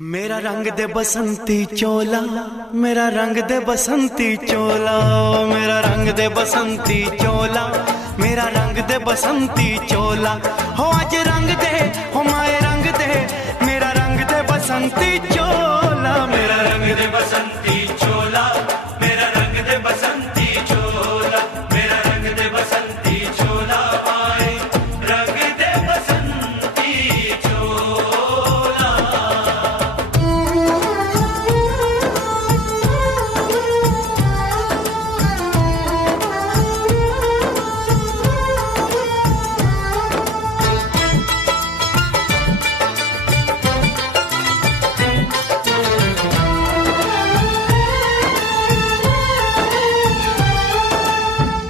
मेरा रंग दे बसंती चोला, मेरा रंग दे बसंती चोला, मेरा रंग दे बसंती चोला, मेरा रंग दे बसंती चोला। हो आज रंग दे, हो माए रंग दे, मेरा रंग दे बसंती चोला, मेरा रंग दे बसंती चोला, मेरा रंग दे बसंती चोला, मेरा रंग दे बसंती चोला, माए रंग दे बसंती चोला।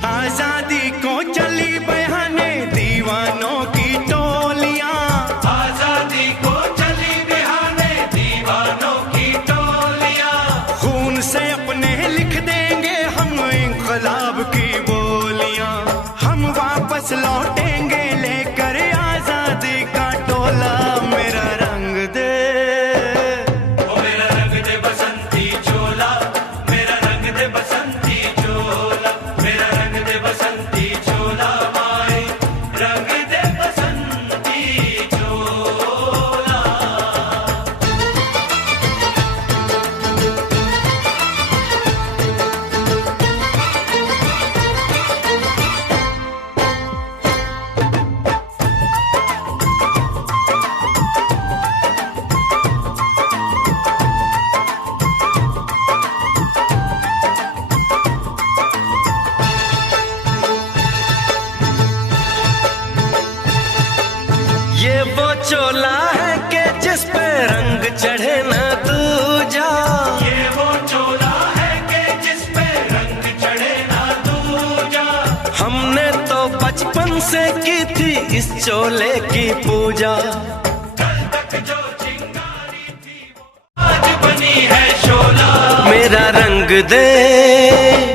आजादी को चली बहाने दीवानों की टोलियां, आजादी को चली बहाने दीवानों की टोलियां, खून से अपने लिख देंगे हम इंकलाब की बोलियां। हम वापस लौटेंगे लेकर आजादी का टोला, मेरा रंग दे, ओ मेरा रंग दे बसंती चोला, मेरा रंग दे बसंती चोला, मेरा रंग दे बसंती चोला, माए रंग दे बसंती चोला। ये वो चोला है कि जिस पे रंग चढ़े ना दूजा। ये वो चोला है कि जिस पे रंग चढ़े ना दूजा। हमने तो बचपन से की थी इस चोले की पूजा। कल तक जो चिंगारी थी वो आज बनी है शोला। मेरा रंग दे